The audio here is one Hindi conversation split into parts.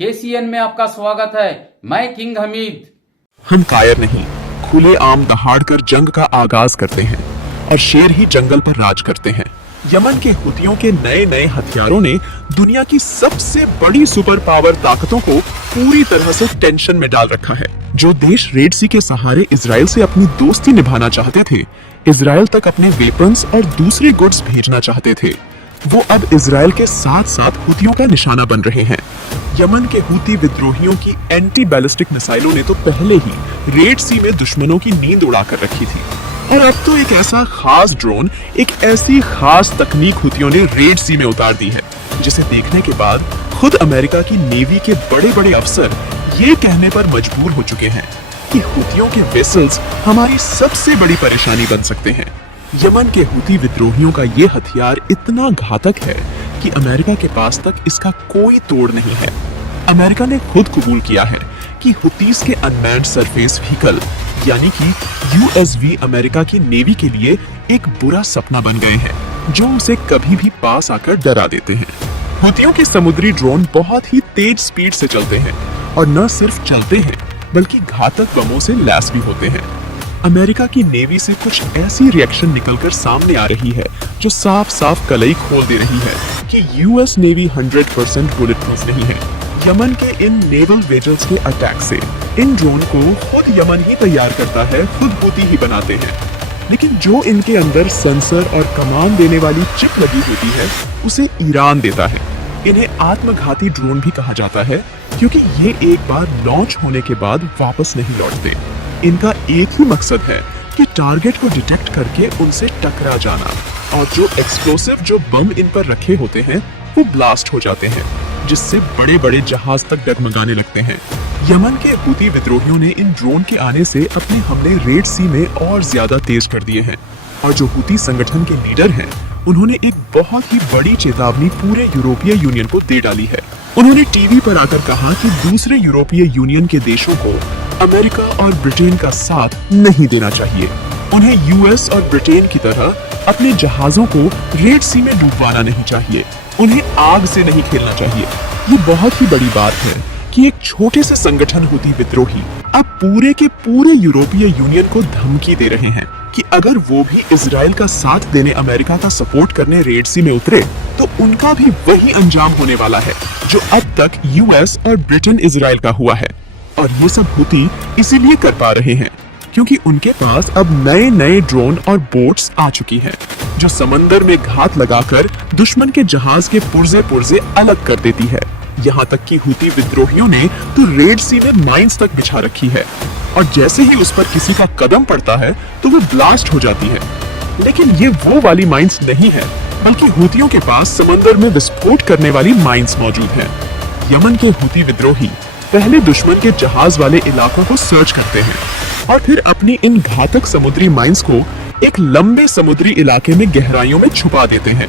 केसीएन में आपका स्वागत है। मैं किंग हमीद। हम कायर नहीं, खुले आम दहाड़ कर जंग का आगाज करते हैं और शेर ही जंगल पर राज करते हैं। यमन के हुतियों के नए नए हथियारों ने दुनिया की सबसे बड़ी सुपर पावर ताकतों को पूरी तरह से टेंशन में डाल रखा है। जो देश रेड सी के सहारे इजराइल से अपनी दोस्ती निभाना चाहते थे, इजराइल तक अपने वेपन्स और दूसरे गुड्स भेजना चाहते थे, वो अब इजराइल के साथ साथ हुतियों का निशाना बन रहे हैं। यमन के हुती विद्रोहियों की एंटी बैलिस्टिक मिसाइलों ने तो पहले ही रेड सी में दुश्मनों की नींद उड़ा कर रखी थी, और अब तो एक ऐसा खास ड्रोन, एक ऐसी खास तकनीक हुतियों ने रेड सी में उतार दी है, जिसे देखने के बाद खुद अमेरिका की नेवी के बड़े बड़े अफसर ये कहने पर मजबूर हो चुके हैं कि हुतियों के वेसल्स हमारी सबसे बड़ी परेशानी बन सकते हैं। यमन के हुती विद्रोहियों का ये हथियार इतना घातक है कि अमेरिका के पास तक इसका कोई तोड़ नहीं है। अमेरिका ने खुद कबूल किया है कि हुतीस के अनमैन्ड सरफेस व्हीकल यानी कि यूएसवी अमेरिका की नेवी के लिए एक बुरा सपना बन गए हैं, जो उसे कभी भी पास आकर डरा देते हैं। हुतियों के समुद्री ड्रोन बहुत ही तेज स्पीड से चलते हैं, और न सिर्फ चलते हैं बल्कि घातक बमों से लैस भी होते हैं। अमेरिका की नेवी से कुछ ऐसी रिएक्शन निकलकर सामने आ रही है जो साफ साफ कलई खोल दे रही है कि यूएस नेवी 100% बुलेट प्रूफ नहीं है। यमन के इन नेवल वेजल्स के अटैक से इन ड्रोन को खुद यमन ही तैयार करता है, खुद हुती ही बनाते हैं, लेकिन जो इनके अंदर सेंसर और कमांड देने वाली चिप लगी होती है उसे ईरान देता है। इन्हें आत्मघाती ड्रोन भी कहा जाता है, क्योंकि ये एक बार लॉन्च होने के बाद वापस नहीं लौटते। इनका एक ही मकसद है कि टारगेट को डिटेक्ट करके उनसे टकरा जाना, और जो एक्सप्लोसिव जो बम इन पर रखे होते हैं वो ब्लास्ट हो जाते हैं, जिससे बड़े बड़े जहाज तक डगमगाने लगते हैं। यमन के हुती विद्रोहियों ने इन ड्रोन के आने से अपने हमले रेड सी में और ज्यादा तेज कर दिए हैं, और जो हुती संगठन के लीडर हैं उन्होंने एक बहुत ही बड़ी चेतावनी पूरे यूरोपीय यूनियन को दे डाली है। उन्होंने टीवी पर आकर कहा कि दूसरे यूरोपीय यूनियन के देशों को अमेरिका और ब्रिटेन का साथ नहीं देना चाहिए। उन्हें यूएस और ब्रिटेन की तरह अपने जहाजों को रेड सी में डूबवाना नहीं चाहिए, उन्हें आग से नहीं खेलना चाहिए। ये बहुत ही बड़ी बात है कि एक छोटे से संगठन हुती विद्रोही अब पूरे के पूरे यूरोपीय यूनियन को धमकी दे रहे हैं कि अगर वो भी इजराइल का साथ देने अमेरिका का सपोर्ट करने रेड सी में उतरे तो उनका भी वही अंजाम होने वाला है जो अब तक यूएस और ब्रिटेन इजराइल का हुआ है। और ये सब हुती इसीलिए कर पा रहे हैं क्योंकि उनके पास अब नए नए ड्रोन और बोट्स आ चुकी हैं, जो समंदर में घात लगाकर दुश्मन के जहाज के पुर्जे पुर्जे अलग कर देती है। यहाँ तक कि हुती विद्रोहियों ने तो रेड सी में माइंस तक बिछा रखी है, और जैसे ही उस पर किसी का कदम पड़ता है तो वो ब्लास्ट हो जाती है। लेकिन ये वो वाली माइंस नहीं है, बल्कि हुतियों के पास समंदर में विस्फोट करने वाली माइंस मौजूद है। यमन के हुती विद्रोही पहले दुश्मन के जहाज वाले इलाकों को सर्च करते हैं, और फिर अपनी इन घातक समुद्री माइंस को एक लंबे समुद्री इलाके में गहराइयों में छुपा देते हैं।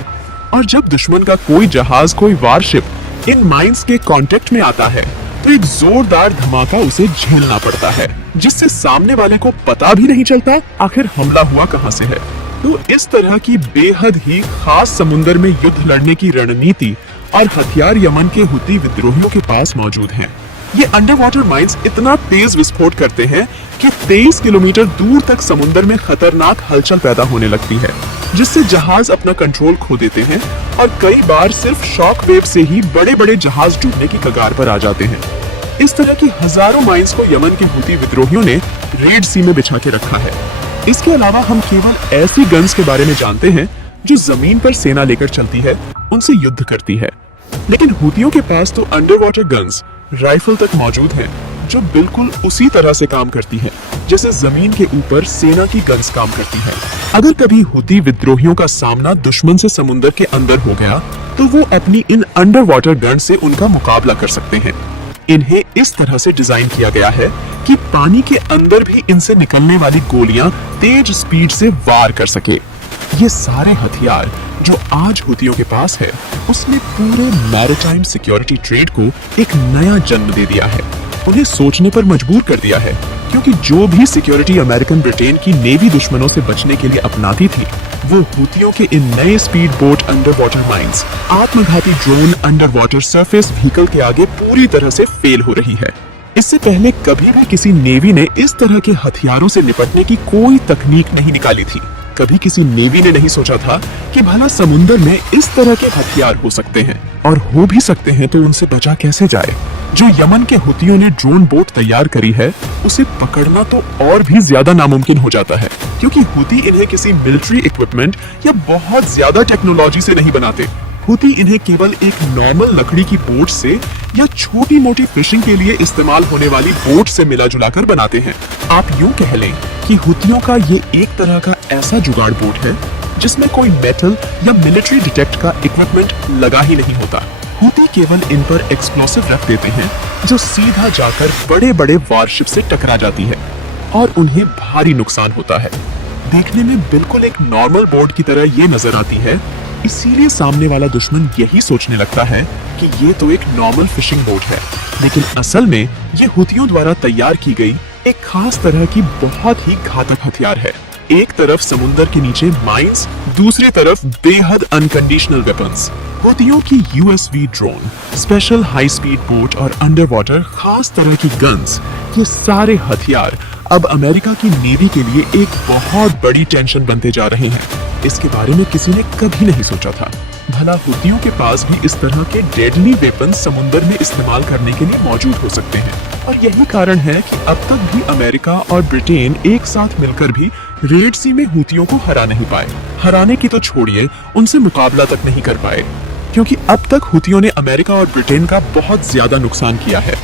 और जब दुश्मन का कोई जहाज, कोई वारशिप इन माइंस के कांटेक्ट में आता है तो एक जोरदार धमाका उसे झेलना पड़ता है, जिससे सामने वाले को पता भी नहीं चलता आखिर हमला हुआ कहां से है। तो इस तरह की बेहद ही खास समुद्र में युद्ध लड़ने की रणनीति और हथियार यमन के हुती विद्रोहियों के पास मौजूद हैं। ये अंडर वाटर माइंस इतना तेज विस्फोट करते हैं कि 23 किलोमीटर दूर तक समुद्र में खतरनाक हलचल पैदा होने लगती है, जिससे जहाज अपना कंट्रोल खो देते हैं, और कई बार सिर्फ शॉक वेव से ही बड़े बड़े जहाज डूबने की कगार पर आ जाते हैं। इस तरह की हजारों माइंस को यमन के हुती विद्रोहियों ने रेड सी में बिछा के रखा है। इसके अलावा हम केवल ऐसी गन्स के बारे में जानते हैं जो जमीन पर सेना लेकर चलती है, उनसे युद्ध करती है, लेकिन हुतियों के पास तो अंडर वाटर गन्स, राइफल तक मौजूद हैं, जो बिल्कुल उसी तरह से काम करती है जैसे जमीन के ऊपर सेना की गन्स काम करती है। अगर कभी हुती विद्रोहियों का सामना दुश्मन से समुद्र के अंदर हो गया तो वो अपनी इन अंडर वाटर गन से उनका मुकाबला कर सकते हैं। इन्हें इस तरह से डिजाइन किया गया है कि पानी के अंदर भी इनसे निकलने वाली गोलियां तेज स्पीड से वार कर सके। ये सारे हथियार जो आज हुतियों के पास है, उसने पूरे मैरिटाइम सिक्योरिटी ट्रेड को एक नया जन्म दे दिया है, उन्हें सोचने पर मजबूर कर दिया है, क्योंकि जो भी सिक्योरिटी अमेरिकन ब्रिटेन की नेवी दुश्मनों से बचने के लिए अपनाती थी वो हुतियों के इन नए speed boat underwater mines, आत्मघाती drone underwater surface vehicle के आगे पूरी तरह से फेल हो रही है। इससे पहले कभी भी किसी नेवी ने इस तरह के हथियारों से निपटने की कोई तकनीक नहीं निकाली थी। कभी किसी नेवी ने नहीं सोचा था कि भला समुंदर में इस तरह के हथियार हो सकते हैं, और हो भी सकते हैं तो उनसे बचा कैसे जाए। जो यमन के हुतियों ने ड्रोन बोट तैयार करी है, उसे पकड़ना तो और भी ज्यादा नामुमकिन हो जाता है, क्योंकि हुती इन्हें किसी मिलिट्री इक्विपमेंट या बहुत ज्यादा टेक्नोलॉजी से नहीं बनाते। हुती इन्हें केवल एक नॉर्मल लकड़ी की बोट से या छोटी मोटी फिशिंग के लिए इस्तेमाल होने वाली बोट से मिला जुला कर बनाते हैं। आप यूं कह लें कि हुतियों का ये एक तरह का ऐसा जुगाड़ बोट है जिसमें कोई मेटल या मिलिट्री डिटेक्ट का इक्विपमेंट लगा ही नहीं होता। हुती केवल इन पर एक्सप्लोसिव रख देते हैं जो सीधा जाकर बड़े बड़े वारशिप से टकरा जाती है और उन्हें भारी नुकसान होता है। देखने में बिल्कुल एक नॉर्मल बोट की तरह ये नजर आती है, इसीलिए सामने वाला दुश्मन यही सोचने लगता है कि ये तो एक नॉर्मल फिशिंग बोट है, लेकिन असल में ये हुतियों द्वारा तैयार की गई एक खास तरह की बहुत ही घातक हथियार है। एक तरफ समुंदर के नीचे माइंस, दूसरी तरफ बेहद अनकंडीशनल वेपन्स। हुतियों की USV drone, special high speed boat और अंडर वाटर खास तरह की गन्स, ये सारे हथियार अब अमेरिका की नेवी के लिए एक बहुत बड़ी टेंशन बनते जा रहे हैं। इसके बारे में किसी ने कभी नहीं सोचा था। भला हुतियों के पास भी इस तरह के डेडली वेपन समुंदर में इस्तेमाल करने के लिए मौजूद हो सकते हैं, और यही कारण है कि अब तक भी अमेरिका और ब्रिटेन एक साथ मिलकर भी रेड सी में हुतियों को हरा नहीं पाए। हराने की तो छोड़िए, उनसे मुकाबला तक नहीं कर पाए, क्योंकि अब तक हुतियों ने अमेरिका और ब्रिटेन का बहुत ज्यादा नुकसान किया है।